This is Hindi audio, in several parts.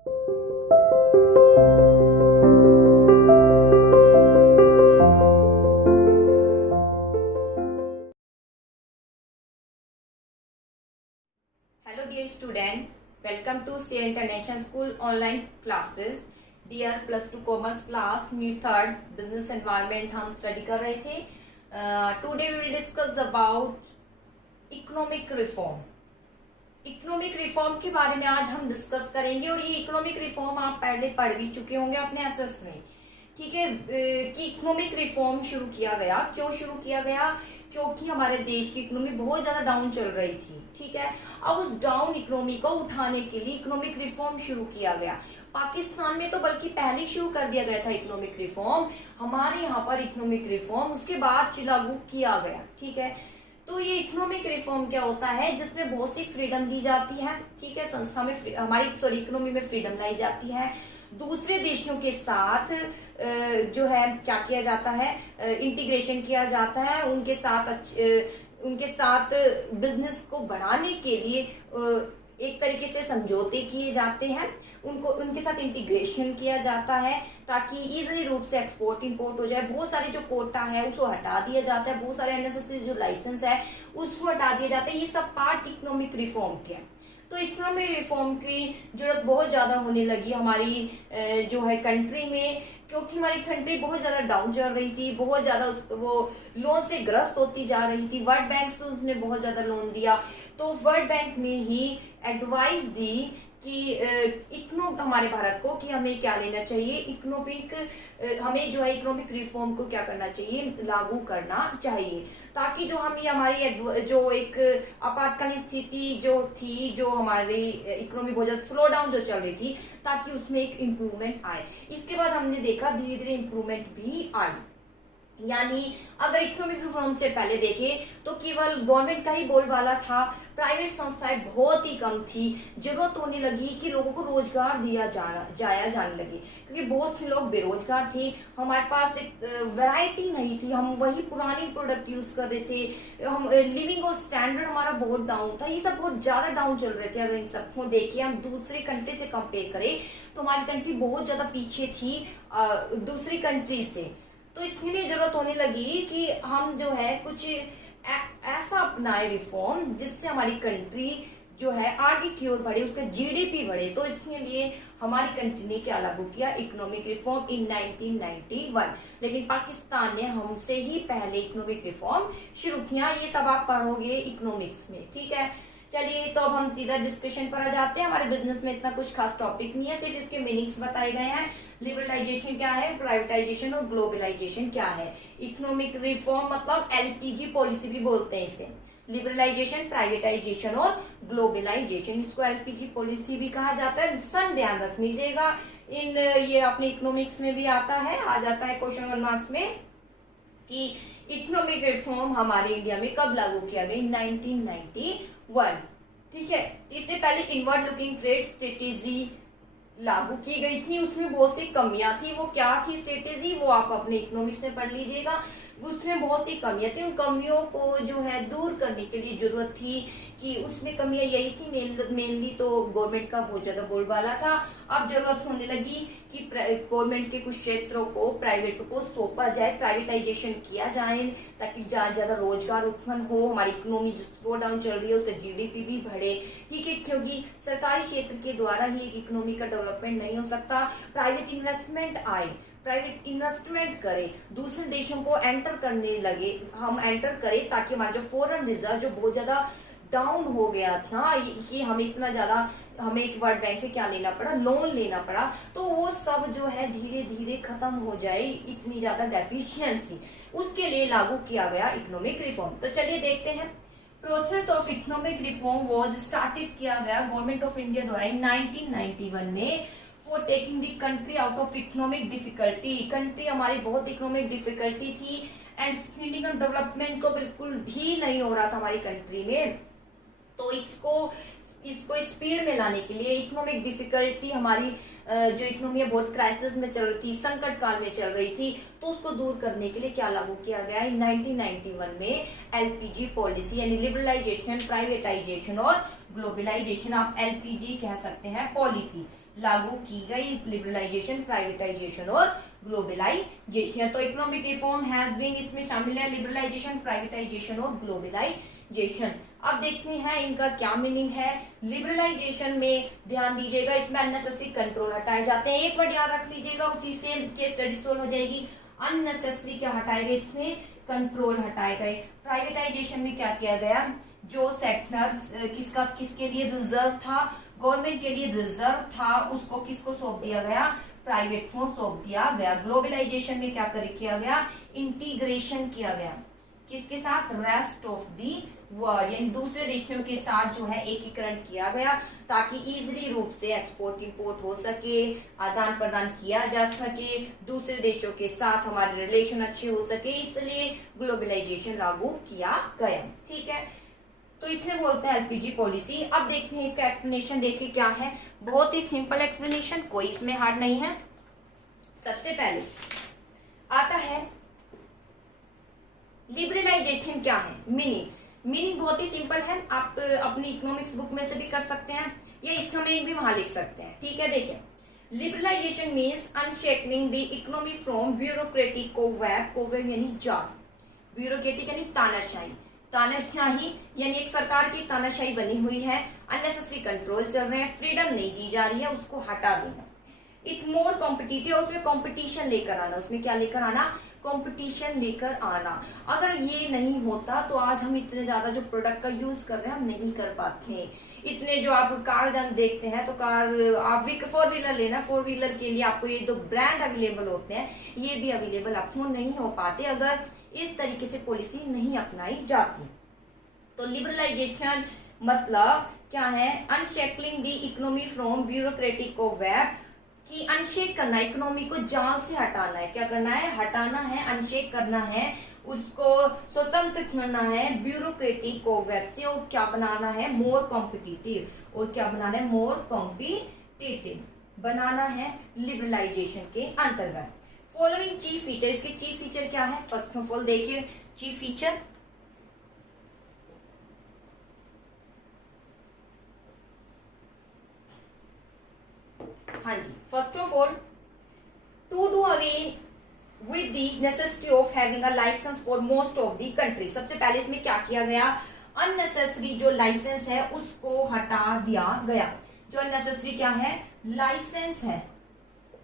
Hello dear student, welcome to CA International School online classes. Dear +2 commerce class method business environment हम स्टडी कर रहे थे. Today we will discuss about economic reform. Economic reform के बारे में आज हम डिस्कस करेंगे और ये इकोनॉमिक रिफॉर्म आप पहले पढ़ भी चुके होंगे अपने एसएस में. ठीक है कि इकोनॉमिक रिफॉर्म शुरू किया गया. क्यों शुरू किया गया? क्योंकि हमारे देश की इकोनॉमी बहुत ज्यादा डाउन चल रही थी. ठीक है, अब उस डाउन इकोनॉमी को उठाने के लिए इकोनॉमिक रिफॉर्म शुरू किया गया. पाकिस्तान में तो बल्कि पहले शुरू कर दिया गया था इकोनॉमिक रिफॉर्म. हमारे यहाँ पर इकोनॉमिक रिफॉर्म उसके बाद लागू किया गया. ठीक है, तो ये इकोनॉमिक रिफॉर्म क्या होता है? जिसमें बहुत सी फ्रीडम दी जाती है. ठीक है, संस्था में हमारी इकोनॉमी में फ्रीडम लाई जाती है. दूसरे देशों के साथ जो है क्या किया जाता है, इंटीग्रेशन किया जाता है. उनके साथ बिजनेस को बढ़ाने के लिए एक तरीके से समझौते किए जाते हैं. उनके साथ इंटीग्रेशन किया जाता है ताकि इजीली रूप से एक्सपोर्ट इंपोर्ट हो जाए. बहुत सारे जो कोटा है उसको हटा दिया जाता है. बहुत सारे अननेसेसरी जो लाइसेंस है उसको हटा दिया जाता है. ये सब पार्ट इकोनॉमिक रिफॉर्म के हैं. तो इकोनॉमिक रिफॉर्म की जरूरत बहुत ज्यादा होने लगी हमारी जो है कंट्री में, क्योंकि हमारी कंट्री बहुत ज्यादा डाउन चल रही थी. बहुत ज्यादा वो लोन से ग्रस्त होती जा रही थी. वर्ल्ड बैंक से उसने बहुत ज्यादा लोन दिया. तो वर्ल्ड बैंक ने ही एडवाइस दी कि हमारे भारत को कि हमें क्या लेना चाहिए. हमें जो है इकोनॉमिक रिफॉर्म को क्या करना चाहिए, लागू करना चाहिए, ताकि जो हम ये हमारी जो एक आपातकालीन स्थिति जो थी, जो हमारी इकोनॉमी बहुत ज्यादा स्लो डाउन जो चल रही थी, ताकि उसमें एक इम्प्रूवमेंट आए. इसके बाद हमने देखा धीरे धीरे इम्प्रूवमेंट भी आई. यानी अगर इकोनॉमिक रिफॉर्म से पहले देखें तो केवल गवर्नमेंट का ही बोलबाला था. प्राइवेट संस्थाएं बहुत ही कम थी. जरूरत होने लगी कि लोगों को रोजगार दिया जाने लगे, क्योंकि बहुत से लोग बेरोजगार थे. हमारे पास एक वैरायटी नहीं थी. हम वही पुरानी प्रोडक्ट यूज कर रहे थे. हम लिविंग और स्टैंडर्ड हमारा बहुत डाउन था. ये सब बहुत ज्यादा डाउन चल रहे थे. अगर इन सबको देखिए, हम दूसरी कंट्री से कंपेयर करें तो हमारी कंट्री बहुत ज्यादा पीछे थी दूसरी कंट्री से. तो इसलिए जरूरत होने लगी कि हम जो है कुछ ऐसा अपनाए रिफॉर्म जिससे हमारी कंट्री जो है आगे की ओर बढ़े, उसका जीडीपी बढ़े. तो इसके लिए हमारी कंट्री ने क्या लागू किया, इकोनॉमिक रिफॉर्म इन 1991. लेकिन पाकिस्तान ने हमसे ही पहले इकोनॉमिक रिफॉर्म शुरू किया. ये सब आप पढ़ोगे इकोनॉमिक्स में. ठीक है, चलिए तो अब हम सीधा डिस्कशन पर आ जाते हैं. हमारे बिजनेस में इतना कुछ खास टॉपिक नहीं है, सिर्फ इसके मीनिंग्स बताए गए हैं. लिबरलाइजेशन क्या है, प्राइवेटाइजेशन और ग्लोबलाइजेशन क्या है. इकोनॉमिक रिफॉर्म मतलब एलपीजी पॉलिसी भी बोलते हैं इसे. लिबरलाइजेशन, प्राइवेटाइजेशन और ग्लोबलाइजेशन, इसको एलपीजी पॉलिसी भी कहा जाता है. सन ध्यान रख लीजिएगा, ये अपने इकोनॉमिक्स में भी आता है, आ जाता है क्वेश्चन 1 मार्क्स में कि इकोनॉमिक रिफॉर्म हमारे इंडिया में कब लागू किया गया, 1991. ठीक है, इससे पहले इनवर्ड लुकिंग ट्रेड स्ट्रेटेजी लागू की गई थी. उसमें बहुत सी कमियां थी. वो क्या थी स्ट्रेटेजी, वो आप अपने इकोनॉमिक्स में पढ़ लीजिएगा. उसमें बहुत सी कमियां थी. उन कमियों को जो है दूर करने के लिए जरूरत थी कि उसमें कमियां यही थी मेनली तो गवर्नमेंट का बहुत ज्यादा बोलबाला था. अब जरूरत होने लगी कि गवर्नमेंट के कुछ क्षेत्रों को प्राइवेट को सौंपा जाए, प्राइवेटाइजेशन किया जाए, ताकि ज्यादा रोजगार उत्पन्न हो. हमारी इकोनॉमी जो स्लो डाउन चल रही है उसका जीडीपी भी बढ़े. ठीक है, क्योंकि सरकारी क्षेत्र के द्वारा ही एक इकोनॉमी का डेवलपमेंट नहीं हो सकता. प्राइवेट इन्वेस्टमेंट आए, प्राइवेट इन्वेस्टमेंट करे, दूसरे देशों को एंटर करने लगे, हम एंटर करें, ताकि हमारा जो फॉरेन रिजर्व जो बहुत ज्यादा डाउन हो गया था कि हमें इतना ज्यादा, हमें एक वर्ल्ड बैंक से क्या लेना पड़ा, लोन लेना पड़ा. तो वो सब जो है धीरे धीरे खत्म हो जाए, इतनी ज्यादा डेफिशिएंसी, उसके लिए लागू किया गया इकोनॉमिक रिफॉर्म. तो चलिए देखते हैं. Process of economic reform was started किया गया गवर्नमेंट ऑफ इंडिया द्वारा 1991 में for taking the country out of economic difficulty. Country हमारी बहुत इकोनॉमिक डिफिकल्टी थी एंड स्पीडिंग ऑफ डेवलपमेंट को बिल्कुल भी नहीं हो रहा था हमारी कंट्री में. तो इसको स्पीड में लाने के लिए इकोनॉमिक डिफिकल्टी हमारी जो इकोनॉमी बहुत क्राइसिस में चल रही थी, संकट काल में चल रही थी, तो उसको दूर करने के लिए क्या लागू किया गया इन 1991 में एलपीजी पॉलिसी, यानी लिबरलाइजेशन, प्राइवेटाइजेशन और ग्लोबलाइजेशन, आप एलपीजी कह सकते हैं, पॉलिसी लागू की गई, लिबरलाइजेशन, प्राइवेटाइजेशन और ग्लोबलाइजेशन। तो इकोनॉमिक रिफॉर्म हैज बीन, इसमें शामिल है लिबरलाइजेशन, प्राइवेटाइजेशन और ग्लोबलाइजेशन। अब देखते हैं इनका क्या मीनिंग है। लिबरलाइजेशन में ध्यान दीजिएगा, इसमें अननेसेसरी कंट्रोल हटाए जाते हैं। एक वर्ड याद रख लीजिएगा, उसी से केस स्टडी सोल्व हो जाएगी। अननेसेसरी क्या हटाए गए, इसमें कंट्रोल हटाए गए। प्राइवेटाइजेशन में क्या किया गया, जो सेक्टर किसके लिए रिजर्व था, गवर्नमेंट के लिए रिजर्व था, उसको किसको सौंप दिया गया, प्राइवेट को सौंप दिया गया। ग्लोबलाइजेशन में क्या किया गया, इंटीग्रेशन किया गया, किसके साथ, रेस्ट ऑफ दी वर्ल्ड, यानी दूसरे देशों के साथ जो है एकीकरण किया गया, ताकि इजीली रूप से एक्सपोर्ट इंपोर्ट हो सके, आदान प्रदान किया जा सके, दूसरे देशों के साथ हमारे रिलेशन अच्छे हो सके, इसलिए ग्लोबलाइजेशन लागू किया गया। ठीक है, तो इसमें बोलते हैं एलपीजी पॉलिसी। अब देखते हैं इसका एक्सप्लेनेशन, देखिए क्या है, बहुत ही सिंपल एक्सप्लेनेशन, कोई इसमें हार्ड नहीं है। सबसे पहले आता है लिबरलाइजेशन क्या है, मीनिंग बहुत ही सिंपल है, आप अपनी इकोनॉमिक्स बुक में से भी कर सकते हैं या इसका मीनिंग भी वहां लिख सकते हैं। ठीक है, देखिए liberalisation means unshackling the economy from bureaucratic cobweb यानी जाल, ब्यूरोक्रेटिक यानी तानाशाही यानी एक सरकार की तानाशाही बनी हुई है, अननेसेसरी कंट्रोल चल रहे हैं, फ्रीडम नहीं दी जा रही है, उसको हटा देना। इट मोर कॉम्पिटिटिव, उसमें कंपटीशन लेकर आना, उसमें क्या लेकर आना, कंपटीशन लेकर आना। अगर ये नहीं होता तो आज हम इतने ज्यादा जो प्रोडक्ट का यूज कर रहे हैं हम नहीं कर पाते। इतने जो आप कार जन देखते हैं तो कार, आप 4 व्हीलर लेना, 4 व्हीलर के लिए आपको ये 2 ब्रांड अवेलेबल होते हैं, ये भी अवेलेबल आपको नहीं हो पाते अगर इस तरीके से पॉलिसी नहीं अपनाई जाती। तो लिबरलाइजेशन मतलब क्या है, unshackling the economy from bureaucratic web, कि अनशेक करना, इकोनॉमी को जाल से हटाना है, क्या करना है, हटाना है, अनशेक करना है, उसको स्वतंत्र करना है ब्यूरोक्रेटिक वेब से, और क्या बनाना है, मोर कॉम्पिटिटिव, और क्या बनाना है, मोर कॉम्पिटिटिव बनाना है लिबरलाइजेशन के अंतर्गत। फॉलोइंग चीफ फीचर, इसके चीफ फीचर क्या है, फर्स्ट ऑफ ऑल देखिए चीफ फीचर, हाँ जी, first of all to do away with the necessity of having a licence for most of the country. सबसे पहले इसमें क्या किया गया, अननेसेसरी जो लाइसेंस है उसको हटा दिया गया। जो अननेसेसरी क्या है, लाइसेंस है,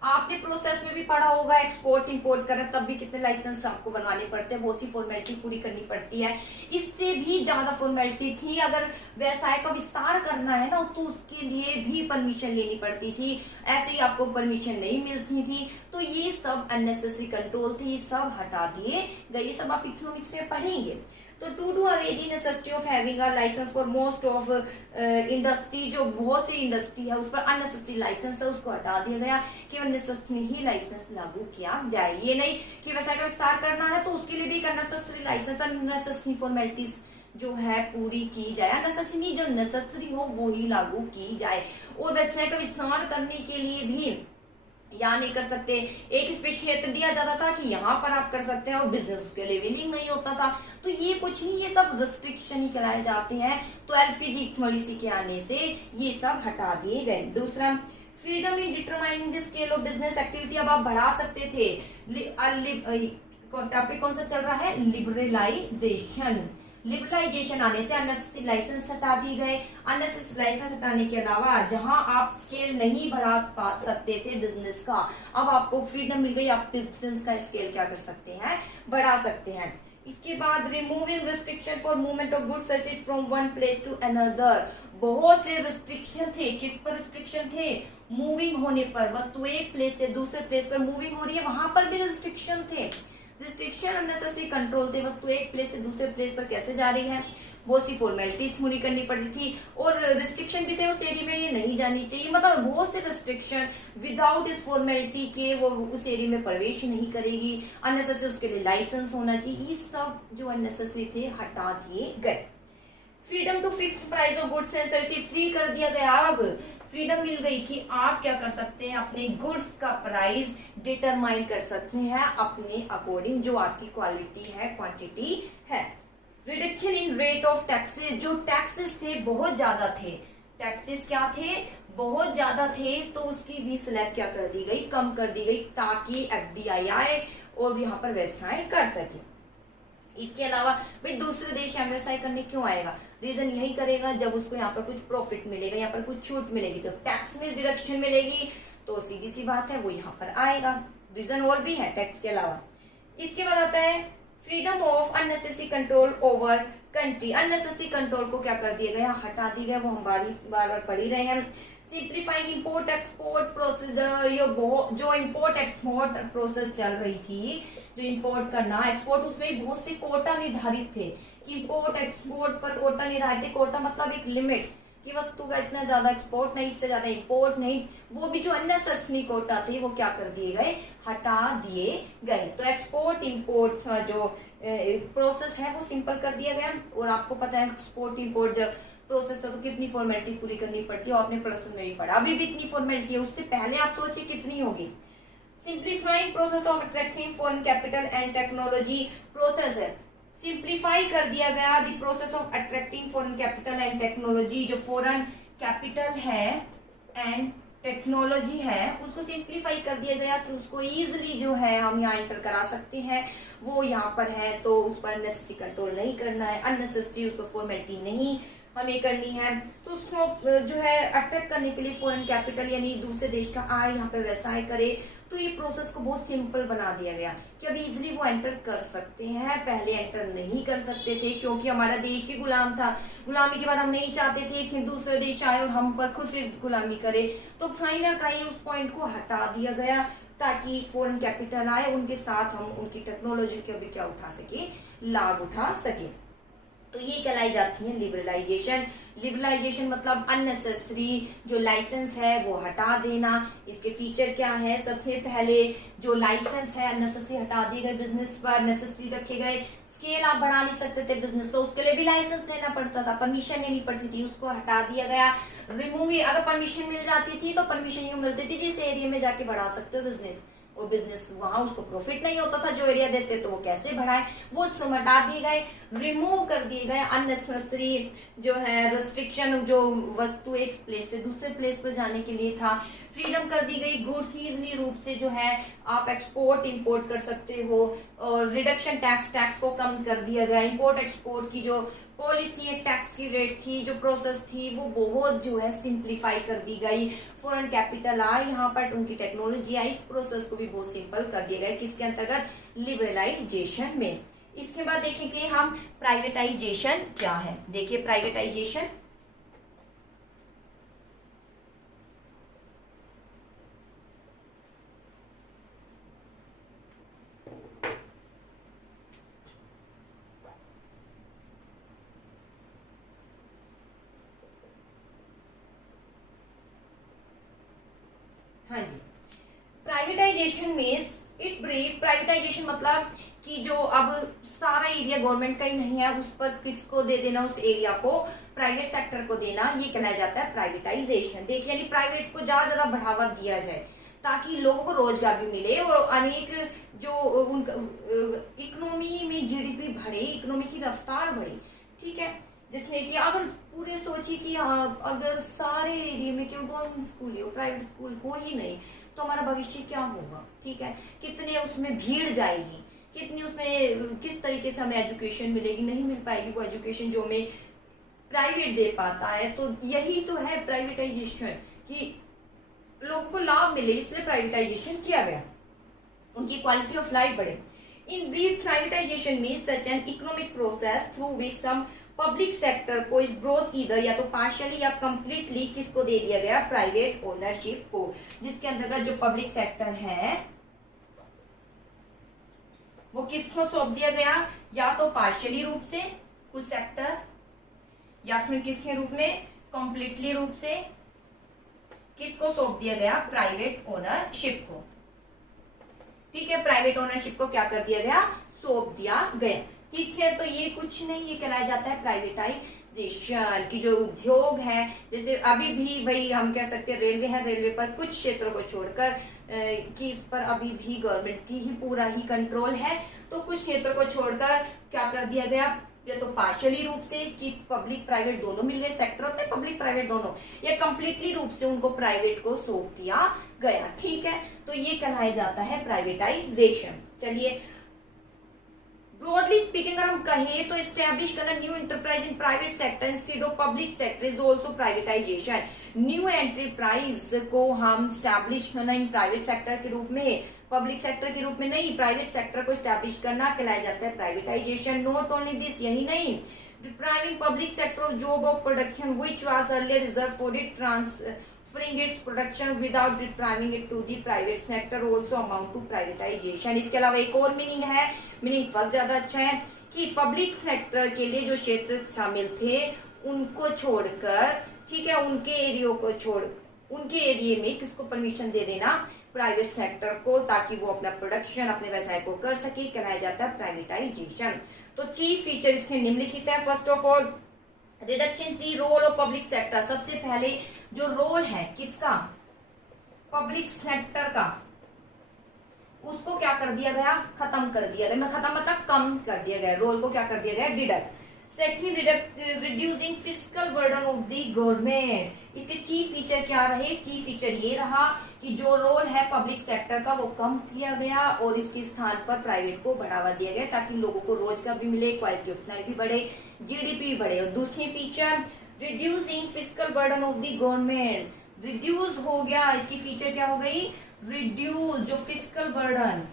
आपने प्रोसेस में भी पढ़ा होगा, एक्सपोर्ट इंपोर्ट करें तब भी कितने लाइसेंस आपको बनवाने पड़ते हैं, बहुत सी फॉर्मेलिटी पूरी करनी पड़ती है। इससे भी ज्यादा फॉर्मेलिटी थी, अगर व्यवसाय का विस्तार करना है ना तो उसके लिए भी परमिशन लेनी पड़ती थी, ऐसे ही आपको परमिशन नहीं मिलती थी। तो ये सब अननेसेसरी कंट्रोल थी, सब हटा दिए गए, ये सब आप इकोनॉमिक्स में पढ़ेंगे। तो to do away the necessity of having a licence for most of industry, जो बहुत सी इंडस्ट्री है उस पर अननेसेसरी लाइसेंस है उसको हटा दिया गया, केवल नेसेसरी ही लाइसेंस लागू किया जाए। ये नहीं कि व्यवसाय का विस्तार करना है तो उसके लिए भी एक अननेसेसरी लाइसेंस, अननेसेसरी फॉर्मेलिटीज जो है पूरी की जाए, अननेसेसरी नहीं, जो नेसेसरी हो वो ही लागू की जाए। और व्यवसाय का विस्तार करने के लिए भी यहाँ नहीं कर सकते, एक स्पेशल क्षेत्र दिया जाता था कि यहाँ पर आप कर सकते हैं और बिजनेस उसके लिए विलिंग नहीं होता था। तो ये कुछ नहीं, ये सब रिस्ट्रिक्शन ही कराए जाते हैं। तो एलपीजी पॉलिसी के आने से ये सब हटा दिए गए। दूसरा, freedom in determining the scale of business activity, अब आप बढ़ा सकते थे। टॉपिक कौन सा चल रहा है, लिबरलाइजेशन। लिबरलाइजेशन आने से अननेसेसरी लाइसेंस हटा दिए गए। अननेसेसरी लाइसेंस हटाने के अलावा जहां आप स्केल नहीं बढ़ा सकते थे बिजनेस का, अब आपको फ्रीडम मिल गई, आप बिजनेस का स्केल क्या कर सकते हैं, बढ़ा सकते हैं। इसके बाद removing restriction for movement of goods services from one place to another, बहुत से रिस्ट्रिक्शन थे। किस पर रिस्ट्रिक्शन थे, मूविंग होने पर, वस्तु एक प्लेस से दूसरे प्लेस पर मूविंग हो रही है वहां पर भी रिस्ट्रिक्शन थे। रिस्ट्रिक्शन अननेसेसरी कंट्रोल थे, वस्तु एक प्लेस से दूसरे प्लेस पर कैसे जा रही है, बहुत सी फॉर्मेलिटीज पूरी करनी पड़ी थी। और रिस्ट्रिक्शन भी थे उस एरिया में, ये नहीं जानी चाहिए, मतलब बहुत से रिस्ट्रिक्शन, विदाउट इस फॉर्मेलिटी के वो उस एरिया में प्रवेश नहीं करेगी, अननेसेसरी उसके लिए लाइसेंस होना चाहिए। ये सब जो अननेसेसरी थे हटा दिए गए। Freedom to fix price of goods and services, free कर दिया गया। अब फ्रीडम मिल गई कि आप क्या कर सकते हैं, अपने गुड्स का प्राइस डिटरमाइन कर सकते हैं अपने अकॉर्डिंग, जो आपकी क्वालिटी है, क्वांटिटी है। Reduction in rate of taxes, जो टैक्सेस थे बहुत ज्यादा थे, टैक्सेस क्या थे, बहुत ज्यादा थे, तो उसकी भी स्लैब क्या कर दी गई, कम कर दी गई, ताकि एफडीआई आए और यहाँ पर व्यवसाय कर सके। इसके अलावा भाई दूसरे देश यहाँ व्यवसाय करने क्यों आएगा, रीजन यही करेगा जब उसको यहाँ पर कुछ प्रॉफिट मिलेगा, यहाँ पर कुछ छूट मिलेगी, तो टैक्स में डिडक्शन मिलेगी, तो सीधी सी बात है वो यहाँ पर आएगा। रीजन और भी है टैक्स के अलावा। इसके बाद आता है freedom of unnecessary control over country. Unnecessary control को क्या कर दिया गया, हटा दिया गया, वो हम बार बार पढ़ ही रहे हैं। सिंप्लीफाइंग इंपोर्ट एक्सपोर्ट प्रोसीजर, ये जो इंपोर्ट एक्सपोर्ट प्रोसेस चल रही थी, जो इंपोर्ट करना एक्सपोर्ट, उसमें बहुत से कोटा निर्धारित थे कि इंपोर्ट एक्सपोर्ट पर कोटा निर्धारित थे। कोटा मतलब एक लिमिट कि वस्तु का इतना ज्यादा एक्सपोर्ट नहीं, इससे ज्यादा इंपोर्ट नहीं, वो भी जो अननेसेसरी कोटा थे वो क्या कर दिए गए, हटा दिए गए। तो एक्सपोर्ट इंपोर्ट जो प्रोसेस है वो सिंपल कर दिया गया। और आपको पता है एक्सपोर्ट इंपोर्ट जब प्रोसेस है तो कितनी फॉर्मेलिटी पूरी करनी पड़ती है, आपने प्लस में भी पढ़ा, अभी भी इतनी फॉर्मेलिटी है, उससे पहले आप सोचिए कितनी होगी। Simplifying process of attracting foreign capital and technology process है, सिंप्लीफाई कर दिया गया the process of attracting foreign capital and technology. जो फॉरेन कैपिटल है एंड टेक्नोलॉजी है उसको सिंप्लीफाई कर दिया गया कि उसको इजीली जो है हम यहाँ एंटर करा सकते हैं, वो यहाँ पर है, तो उस पर अननेसेसरी कंट्रोल नहीं करना है, अननेसेसरी उसको फॉर्मेलिटी नहीं हमें करनी है। तो उसको जो है अट्रैक्ट करने के लिए फॉरेन कैपिटल यानी दूसरे देश का आए, यहाँ पर व्यवसाय करे, तो ये प्रोसेस को बहुत सिंपल बना दिया गया कि अभी इजिली वो एंटर कर सकते हैं, पहले एंटर नहीं कर सकते थे क्योंकि हमारा देश ही गुलाम था। गुलामी के बाद हम नहीं चाहते थे कि दूसरे देश आए और हम पर खुद फिर गुलामी करे, तो कहीं ना कहीं उस पॉइंट को हटा दिया गया ताकि फॉरेन कैपिटल आए, उनके साथ हम उनकी टेक्नोलॉजी का भी क्या उठा सके, लाभ उठा सके। तो ये कहलाई जाती है लिबरलाइजेशन। लिबरलाइजेशन मतलब अननेसेसरी जो लाइसेंस है वो हटा देना। इसके फीचर क्या है, सबसे पहले जो लाइसेंस है अननेसेसरी हटा दिए गए, बिजनेस पर नेसेसरी रखे गए, स्केल आप बढ़ा नहीं सकते थे बिजनेस, तो उसके लिए भी लाइसेंस लेना पड़ता था, परमिशन लेनी पड़ती थी, उसको हटा दिया गया। रिमूव, अगर परमिशन मिल जाती थी तो परमिशन यूं मिलती थी जिस एरिया में जाके बढ़ा सकते हो बिजनेस, वो बिजनेस वहां उसको प्रॉफिट नहीं होता था जो एरिया देते, तो वो कैसे बढ़ाए, वो हटा दिए गए, रिमूव कर दिए गए अननेसेसरी जो है रिस्ट्रिक्शन, जो वस्तु एक प्लेस से दूसरे प्लेस पर जाने के लिए था। फ्रीडम कर दी गई, गुड्स इजली रूप से जो है आप एक्सपोर्ट इंपोर्ट कर सकते हो, और रिडक्शन टैक्स को कम कर दिया गया। इंपोर्ट एक्सपोर्ट की जो पॉलिसी है, टैक्स की रेट थी, जो प्रोसेस थी, वो बहुत जो है सिंप्लीफाई कर दी गई। फॉरेन कैपिटल आए यहाँ पर, उनकी टेक्नोलॉजी आई, इस प्रोसेस को भी बहुत सिंपल कर दिया गया, किसके अंतर्गत, लिबरलाइजेशन में। इसके बाद देखेंगे हम प्राइवेटाइजेशन क्या है। देखिए प्राइवेटाइजेशन हाँ जी, प्राइवेटाइजेशन में इट ब्रीफ, प्राइवेटाइजेशन मतलब कि जो अब सारा एरिया गवर्नमेंट का ही नहीं है, उस पर किसको दे देना, उस एरिया को प्राइवेट सेक्टर को देना, ये कहलाया जाता है प्राइवेटाइजेशन। देखिए यानी प्राइवेट को ज्यादा बढ़ावा दिया जाए ताकि लोगों को रोजगार भी मिले और अनेक जो उनका इकोनॉमी में जीडीपी बढ़े, इकोनॉमी की रफ्तार बढ़े, ठीक है। जिसने कि अगर पूरे सोचिए कि अगर सारे एरिया में केवल गवर्नमेंट स्कूल हो, प्राइवेट स्कूल हो ही नहीं, तो हमारा भविष्य क्या होगा, ठीक है। कितने उसमें भीड़ जाएगी, कितनी उसमें किस तरीके से हमें एजुकेशन मिलेगी, नहीं मिल पाएगी वो एजुकेशन जो हमें प्राइवेट दे पाता है। तो यही तो है प्राइवेटाइजेशन कि लोगों को लाभ मिले, इसलिए प्राइवेटाइजेशन किया गया, उनकी क्वालिटी ऑफ लाइफ बढ़े। In brief privatisation means such an economic process through which some public sector को इस ब्रोथ इधर या तो पार्शियली या कंप्लीटली किसको दे दिया गया, प्राइवेट ओनरशिप को, जिसके अंतर्गत जो पब्लिक सेक्टर है वो किसको सौंप दिया गया, या तो पार्शियली रूप से कुछ सेक्टर, या फिर किसके रूप में, कंप्लीटली रूप से किसको सौंप दिया गया, प्राइवेट ओनरशिप को, ठीक है। प्राइवेट ओनरशिप को क्या कर दिया गया, सौंप दिया गया, ठीक है। तो ये कुछ नहीं, ये कहलाया जाता है प्राइवेटाइजेशन की जो उद्योग है। जैसे अभी भी भाई हम कह सकते हैं रेलवे है, रेलवे पर कुछ क्षेत्रों को छोड़कर कि इस पर अभी भी गवर्नमेंट की ही पूरा ही कंट्रोल है, तो कुछ क्षेत्रों को छोड़कर क्या कर दिया गया, या तो पार्शियली रूप से कि पब्लिक प्राइवेट दोनों मिल गए, सेक्टर होते हैं पब्लिक प्राइवेट दोनों, या कंप्लीटली रूप से उनको प्राइवेट को सौंप दिया गया। ठीक है, तो ये कहलाया जाता है प्राइवेटाइजेशन। चलिए, ब्रॉडली स्पीकिंग अगर हम कहें तो एस्टेब्लिश करना new enterprise in private sector instead of public sector is also privatisation. New enterprise को हम स्टैब्लिश करना इन प्राइवेट सेक्टर के रूप में, पब्लिक सेक्टर के रूप में नहीं, प्राइवेट सेक्टर को स्टैब्लिश करना कहलाया जाता है प्राइवेटाइजेशन। नॉट ओनली दिस, यही नहीं, depriving public sector of job of production which was earlier reserved for it, transferring its production without depriving it to the private sector also amount to privatization। इसके अलावा एक और मीनिंग है, मीनिंग बहुत ज्यादा अच्छा है कि पब्लिक सेक्टर के लिए जो क्षेत्र शामिल थे उनको छोड़कर, ठीक है, उनके एरिया में किसको परमिशन दे देना, प्राइवेट सेक्टर को, ताकि वो अपना प्रोडक्शन, अपने व्यवसाय को कर सके, कहलाया जाता है प्राइवेटाइजेशन। तो चीफ फीचर इसके निम्नलिखित है। First of all, reduction the role of public sector. सबसे पहले जो रोल है किसका, पब्लिक सेक्टर का, उसको क्या कर दिया गया, खत्म कर दिया गया। खत्म मतलब कम कर दिया गया, रोल को क्या कर दिया गया, deduct. Second, reducing fiscal burden of the government. इसके चीफ फीचर क्या रहे, चीफ फीचर ये रहा कि जो रोल है पब्लिक सेक्टर का वो कम किया गया और इसके स्थान पर प्राइवेट को बढ़ावा दिया गया, ताकि लोगों को रोजगार भी मिले, क्वालिटी ऑफ लाइफ भी बढ़े, जीडीपी भी बढ़े। और दूसरी feature, reducing fiscal burden of the government. Reduce हो गया, इसकी फीचर क्या हो गई, रिड्यूस, जो फिस्कल बर्डन,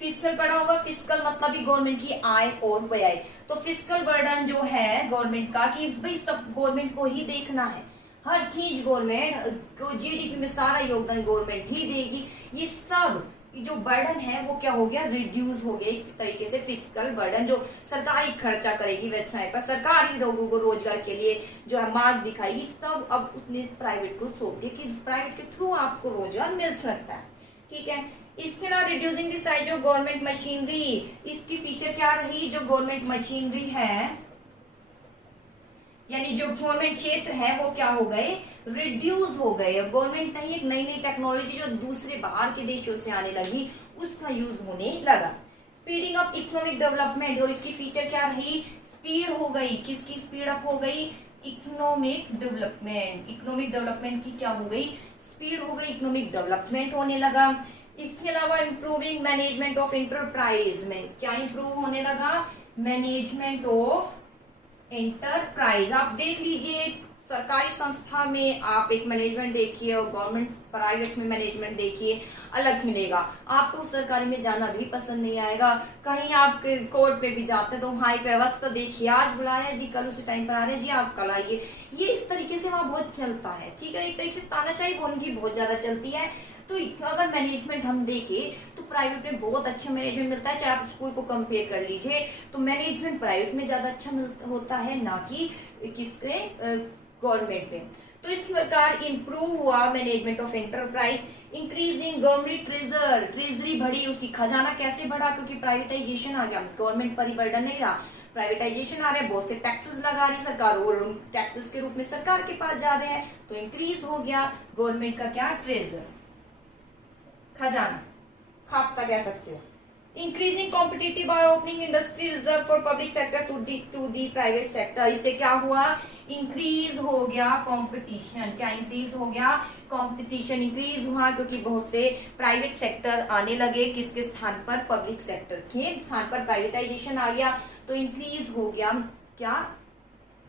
फिस्कल पड़ा होगा, फिस्कल मतलब ही गवर्नमेंट की आय और व्यय। तो फिस्कल बर्डन जो है गवर्नमेंट का, कि भाई सब गवर्नमेंट को ही देखना है, हर चीज गवर्नमेंट को, जीडीपी में सारा योगदान गवर्नमेंट ही देगी, ये सब जो बर्डन है वो क्या हो गया, रिड्यूस हो गया एक तरीके से। फिस्कल बर्डन जो सरकारी खर्चा करेगी व्यवसाय पर, सरकारी लोगों को रोजगार के लिए जो है मार्ग दिखाएगी, सब अब उसने प्राइवेट को सौंप दिया कि प्राइवेट के थ्रू आपको रोजगार मिल सकता है। ठीक है, इसके अलावा reducing the size of government machinery. इसकी फीचर क्या रही, जो गवर्नमेंट मशीनरी है, यानी जो गवर्नमेंट क्षेत्र है वो क्या हो गए, रिड्यूस हो गए। गवर्नमेंट नहीं, एक नई नई टेक्नोलॉजी जो दूसरे बाहर के देशों से आने लगी उसका यूज होने लगा। स्पीडिंग अप इकोनॉमिक डेवलपमेंट, और इसकी फीचर क्या रही, स्पीड हो गई, किसकी स्पीड अप हो गई, इकोनॉमिक डेवलपमेंट। इकोनॉमिक डेवलपमेंट की क्या हो गई, स्पीड हो गई, इकोनॉमिक डेवलपमेंट होने लगा। इसके अलावा इंप्रूविंग मैनेजमेंट ऑफ एंटरप्राइज, में क्या इंप्रूव होने लगा, मैनेजमेंट ऑफ एंटरप्राइज। आप देख लीजिए, सरकारी संस्था में आप एक मैनेजमेंट देखिए और गवर्नमेंट प्राइवेट में मैनेजमेंट देखिए, अलग मिलेगा। आपको सरकारी में जाना भी पसंद नहीं आएगा। कहीं आप कोर्ट पे भी जाते हैं तो वहाँ एक व्यवस्था देखिए, आज बुलाया जी, कल उसी टाइम पर आ रहे जी, आप कल आइए, ये इस तरीके से वहाँ बहुत चलता है। ठीक है, एक तरीके से तानाशाही बोलने की बहुत ज्यादा चलती है। तो अगर मैनेजमेंट हम देखें तो प्राइवेट में बहुत अच्छा मैनेजमेंट मिलता है, चाहे आप स्कूल को कंपेयर कर लीजिए तो मैनेजमेंट प्राइवेट में ज्यादा अच्छा होता है, ना कि किसके, गवर्नमेंट में। तो इस प्रकार इंप्रूव हुआ management of enterprise. Increase in government treasure, treasury बढ़ी, उसकी खजाना कैसे बढ़ा, क्योंकि प्राइवेटाइजेशन आ गया, गवर्नमेंट पर ही बर्डन नहीं रहा, प्राइवेटाइजेशन आ रहा है, बहुत से टैक्सेस लगा रही सरकार और उन टैक्सेस के रूप में सरकार के पास जा रहे हैं, तो इंक्रीज हो गया गवर्नमेंट का क्या, ट्रेजर, खजाना, खाता कह सकते हो। Increasing competitive by opening industry reserve for public sector to the private sector. इससे क्या हुआ, इंक्रीज हो गया कंपटीशन। क्या इंक्रीज हो गया, कंपटीशन इंक्रीज हुआ, क्योंकि बहुत से प्राइवेट सेक्टर आने लगे, किसके स्थान पर, पब्लिक सेक्टर के स्थान पर प्राइवेटाइजेशन आ गया, तो इंक्रीज हो गया क्या,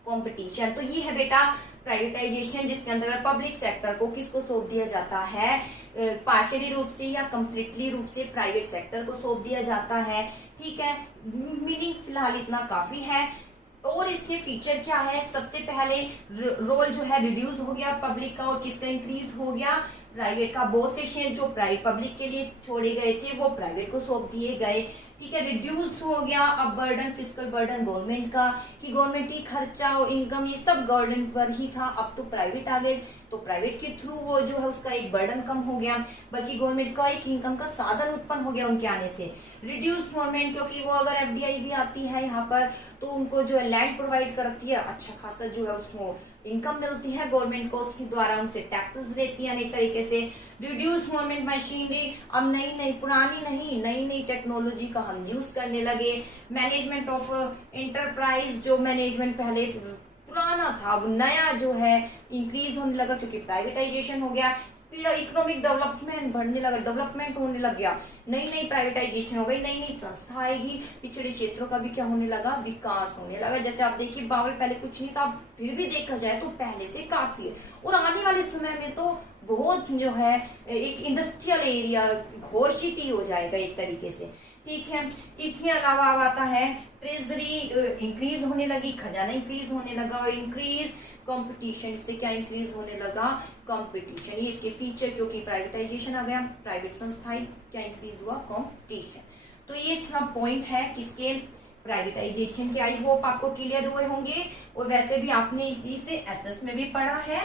कंपटीशन। तो ये है बेटा प्राइवेटाइजेशन, जिसके अंदर पब्लिक सेक्टर को किसको सौंप दिया जाता है, पार्शियली रूप से या कंप्लीटली रूप से प्राइवेट सेक्टर को सौंप दिया जाता है। ठीक है, मीनिंग फिलहाल इतना काफी है। और इसके फीचर क्या है, सबसे पहले रोल जो है रिड्यूस हो गया पब्लिक का, और किसका इंक्रीज हो गया, प्राइवेट का। बहुत से शेयर जो पब्लिक के लिए छोड़े गए थे वो प्राइवेट को सौंप दिए गए। ठीक है, रिड्यूस हो गया अब बर्डन, फिस्कल बर्डन गवर्नमेंट का, कि गवर्नमेंट की खर्चा और इनकम ये सब गवर्नमेंट पर ही था, अब तो प्राइवेट आ गए, तो प्राइवेट के थ्रू वो जो है उसका एक बर्डन कम हो गया, बल्कि गवर्नमेंट का एक इनकम का साधन उत्पन्न हो गया उनके आने से। रिड्यूस गवर्नमेंट, क्योंकि वो अगर एफडीआई भी आती है यहाँ पर तो उनको जो है लैंड प्रोवाइड करती है, अच्छा खासा जो है उसको इनकम मिलती है गवर्नमेंट को, उसके द्वारा उनसे टैक्सेस लेती है अनेक तरीके से। रिड्यूस गवर्नमेंट मशीनरी, अब नई नई पुरानी नहीं नई नई टेक्नोलॉजी का हम यूज करने लगे। मैनेजमेंट ऑफ एंटरप्राइज, जो मैनेजमेंट पहले पुराना था अब नया जो है इंक्रीज होने लगा क्योंकि प्राइवेटाइजेशन हो गया। इकोनॉमिक डेवलपमेंट बढ़ने लगा, डेवलपमेंट होने लग गया, नई नई प्राइवेटाइजेशन हो गई, नई नई संस्था आएगी, पिछड़े क्षेत्रों का भी क्या होने लगा, विकास होने लगा। जैसे आप देखिए बावल पहले कुछ नहीं था, फिर भी देखा जाए तो पहले से काफी है, और आने वाले समय में तो बहुत जो है एक इंडस्ट्रियल एरिया घोषित ही हो जाएगा एक तरीके से। ठीक है, इसके अलावा अब आता है ट्रेजरी इंक्रीज होने लगी, खजाना इंक्रीज होने लगा, और इंक्रीज कंपटीशन, इससे क्या इंक्रीज होने लगा, कंपटीशन। ये इसके फीचर, क्योंकि प्राइवेटाइजेशन आ गया, प्राइवेट संस्थाएं, क्या इंक्रीज हुआ, कंपटीशन। तो ये सब पॉइंट है किसके, प्राइवेटाइजेशन के। आई होप आपको क्लियर हुए होंगे, और वैसे भी आपने इसे एसएस में भी पढ़ा है,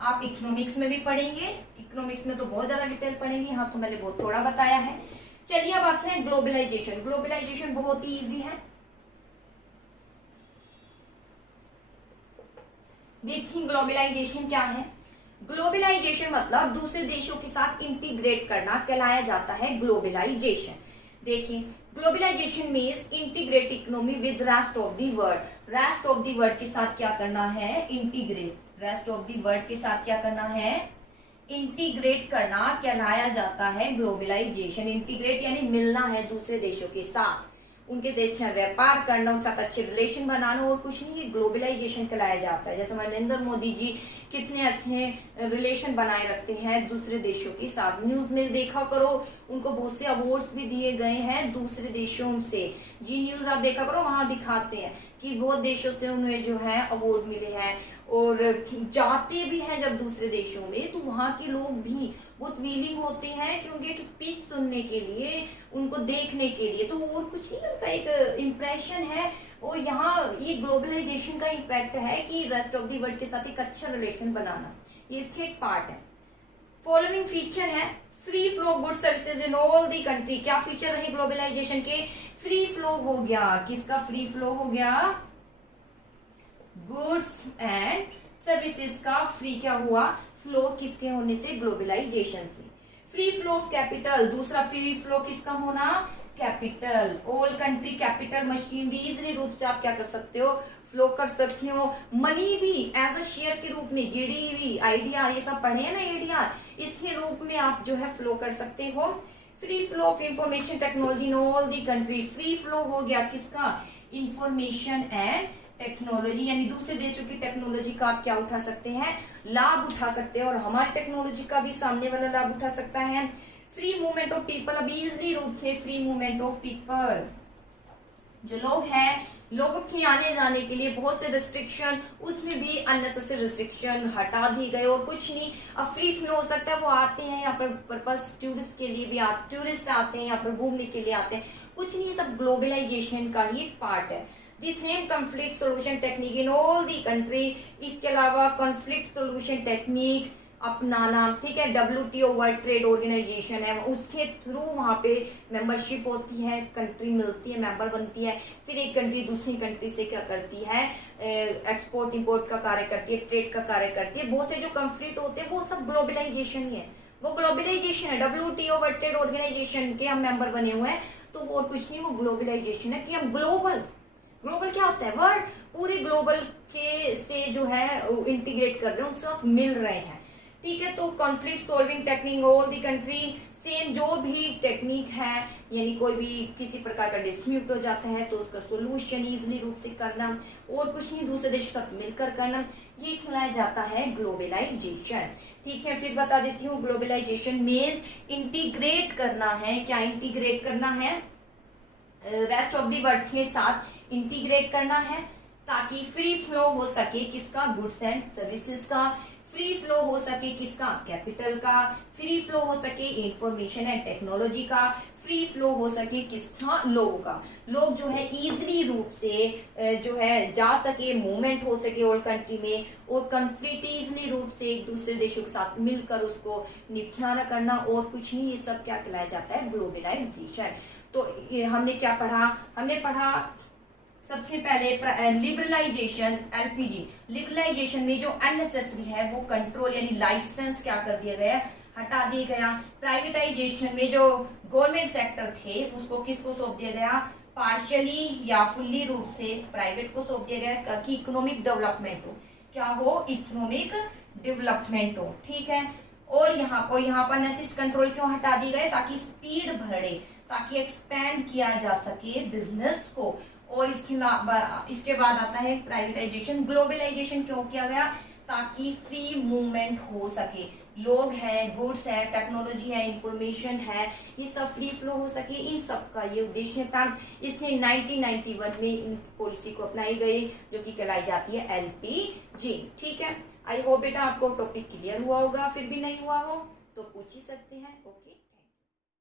आप इकोनॉमिक्स में भी पढ़ेंगे, इकोनॉमिक्स में तो बहुत ज्यादा डिटेल पढ़ेंगे, यहाँ तो मैंने बहुत थोड़ा बताया है। चलिए अब आते हैं ग्लोबलाइजेशन। ग्लोबलाइजेशन बहुत ही ईजी है, देखिए ग्लोबलाइजेशन क्या है। ग्लोबलाइजेशन मतलब दूसरे देशों के साथ इंटीग्रेट करना कहलाया जाता है ग्लोबलाइजेशन। देखिए globalisation means integrate economy with rest of the world. Rest of the world के साथ क्या करना है, integrate. Rest of the world के साथ क्या करना है, इंटीग्रेट करना कहलाया जाता है ग्लोबलाइजेशन। इंटीग्रेट यानी मिलना है दूसरे देशों के साथ, उनके देश में व्यापार करना, उनके साथ अच्छे रिलेशन बनाना, और कुछ नहीं, ये ग्लोबलाइजेशन कहलाया जाता है। जैसे नरेंद्र मोदी जी कितने अच्छे रिलेशन बनाए रखते हैं दूसरे देशों के साथ, न्यूज में देखा करो, उनको बहुत से अवार्ड्स भी दिए गए हैं दूसरे देशों से। जी न्यूज आप देखा करो, वहां दिखाते हैं कि बहुत देशों से उन्हें जो है अवार्ड मिले हैं, और जाते भी हैं जब दूसरे देशों में तो वहां के लोग भी बहुत विलिंग होते हैं कि उनकी एक स्पीच सुनने के लिए, उनको देखने के लिए, तो और कुछ नहीं, उनका एक इम्प्रेशन है। और यहाँ ये ग्लोबलाइजेशन का इम्पैक्ट है कि रेस्ट ऑफ द वर्ल्ड के साथ एक अच्छा रिलेशन बनाना, ये इसके एक पार्ट है। फॉलोइंग फीचर है free flow good services in all the country. क्या फीचर रहे ग्लोबलाइजेशन के, फ्री फ्लो हो गया, किसका फ्री फ्लो हो गया, गुड्स एंड सर्विसेज का फ्री क्या हुआ, फ्लो किसके होने से, ग्लोबलाइजेशन से। फ्री फ्लो ऑफ कैपिटल, दूसरा फ्री फ्लो किसका होना, capital. All country capital machinery, easily रूप से आप क्या कर सकते हो, फ्लो कर सकते हो। मनी भी एज अ शेयर के रूप में, जीडीपी, आईडीआर, ये सब पढ़े हैं ना, एडीआर, इसके रूप में आप जो है फ्लो कर सकते हो। Free flow of information technology in all the country, free flow हो गया किसका, इंफॉर्मेशन एंड टेक्नोलॉजी, यानी दूसरे देशों की टेक्नोलॉजी का आप क्या उठा सकते हैं, लाभ उठा सकते हैं, और हमारी टेक्नोलॉजी का भी सामने वाला लाभ उठा सकता है। फ्री मूवमेंट ऑफ पीपल, अभी इजली रूप से फ्री मूवमेंट ऑफ पीपल, जो लोग हैं, लोगों के आने जाने के लिए बहुत से रिस्ट्रिक्शन, उसमें भी अननेसेसरी रिस्ट्रिक्शन हटा दी गए, और कुछ नहीं, अब फ्री फ्लो हो सकता है, वो आते हैं यहाँ पर पर्पस, टूरिस्ट के लिए भी टूरिस्ट आते हैं यहाँ पर घूमने के लिए आते हैं, कुछ नहीं, सब ग्लोबलाइजेशन का ही पार्ट है। The same conflict solution technique in all the country, इसके अलावा conflict solution technique अपनाना, ठीक है, WTO वर्ल्ड ट्रेड ऑर्गेनाइजेशन है, उसके थ्रू वहां पे मेंबरशिप होती है, कंट्री मिलती है, मेंबर बनती है, फिर एक कंट्री दूसरी कंट्री से क्या करती है, एक्सपोर्ट इंपोर्ट का कार्य करती है, ट्रेड का कार्य करती है। बहुत से जो कंफ्लिक्ट होते हैं वो सब ग्लोबलाइजेशन ही है, वो ग्लोबलाइजेशन है। WTO वर्ल्ड ट्रेड ऑर्गेनाइजेशन के हम मेंबर बने हुए हैं, तो वो और कुछ नहीं, वो ग्लोबलाइजेशन है कि हम ग्लोबल क्या होता है, वर्ल्ड, पूरे ग्लोबल के से जो है इंटीग्रेट कर रहे हैं, उनसे आप मिल रहे हैं, ठीक है। तो conflict solving technique all the country, same जो भी टेक्निक है, यानी कोई भी किसी प्रकार का डिस्प्यूट हो जाता है तो उसका सोल्यूशन इजिली रूप से करना, और कुछ नहीं, दूसरे देश तक मिलकर करना, ये कहलाया जाता है ग्लोबलाइजेशन, ठीक है। फिर बता देती हूँ, ग्लोबलाइजेशन मींस इंटीग्रेट करना है, क्या इंटीग्रेट करना है, रेस्ट ऑफ दी वर्ल्ड के साथ इंटीग्रेट करना है, ताकि फ्री फ्लो हो सके किसका, गुड्स एंड सर्विसेज का, फ्री फ्लो हो सके किसका, कैपिटल का, फ्री फ्लो हो सके इंफॉर्मेशन एंड टेक्नोलॉजी का, फ्री फ्लो हो सके किसका, लोगों का, लोग जो है इजीली रूप से जो है जा सके, मूवमेंट हो सके और कंट्री में, और कॉन्फ्लिक्ट इजीली रूप से एक दूसरे देशों के साथ मिलकर उसको निपटारा करना, और कुछ नहीं, ये सब क्या कहलाया जाता है, ग्लोबलाइजेशन। तो हमने क्या पढ़ा, हमने पढ़ा सबसे पहले लिबरलाइजेशन एलपीजी। लिबरलाइजेशन में जो अननेसेसरी है वो कंट्रोल यानी लाइसेंस क्या कर दिया गया, हटा दिया गया। प्राइवेटाइजेशन में जो गवर्नमेंट सेक्टर थे उसको किसको सौंप दिया गया, पार्शियली या फुल्ली रूप से प्राइवेट को सौंप दिया गया कि इकोनॉमिक डेवलपमेंट हो, क्या हो, इकोनॉमिक डेवलपमेंट हो। ठीक है, और यहाँ पर नेसेस कंट्रोल क्यों हटा दिए गए, ताकि स्पीड बढ़े, ताकि एक्सपेंड किया जा सके बिजनेस को। और इसके बाद आता है प्राइवेटाइजेशन। ग्लोबलाइजेशन क्यों किया गया, ताकि फ्री मूवमेंट हो सके, लोग है, गुड्स है, टेक्नोलॉजी है, इंफॉर्मेशन है, ये सब फ्री फ्लो हो सके, इन सब का ये उद्देश्य था। इसने 1991 में इन पॉलिसी को अपनाई गई जो कि कहलाई जाती है एलपीजी। ठीक है, आई होप बेटा आपको टॉपिक क्लियर हुआ होगा, फिर भी नहीं हुआ हो तो पूछ ही सकते हैं। ओके।